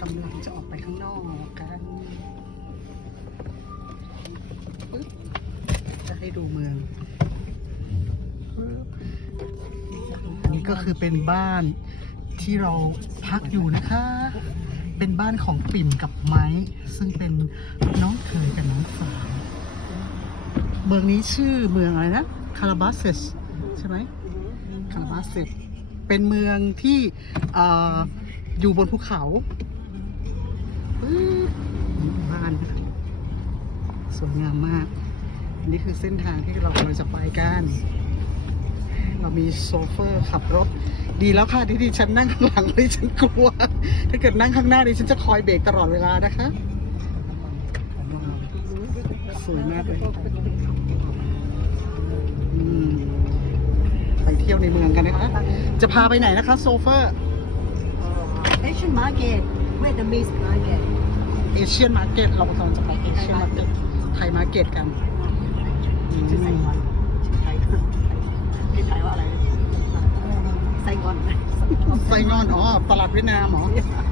กำลังจะออกไปข้างนอกกันจะให้ดูเมืองอันนี้ก็คือเป็นบ้านที่เราพักอยู่นะคะ เป็นบ้านของปิ่มกับไม้ ซึ่งเป็นน้องเคยกับน้องสาวเมืองนี้ชื่อเมืองอะไรนะคาราบาเซสใช่ไหมคาราบาเซสเป็นเมืองที่ออยู่บนภูเขา ปึ๊บบ้านสวยงามมาก อันนี้คือเส้นทางที่เรากำลังจะไปกัน เรามีโซเฟอร์ขับรถ ดีแล้วค่ะที่ดิฉันนั่งข้างหลังดิฉันกลัว ถ้าเกิดนั่งข้างหน้าดิฉันจะคอยเบรกตลอดเวลานะคะ สวยมากเลยไปเที่ยวในเมืองกันนะคะ จะพาไปไหนนะคะโซเฟอร์ Asian market Vietnamese market เอเชียนมาร์เก็ตเรากำลังจะไปเอเชียนมาร์เก็ตไทยมาร์เก็ตกันอืมชื่อไซงอนชื่อไทยชื่อไทยว่าอะไรไซงอนไซงอนอ๋อตลาดเวียดนามเหรอ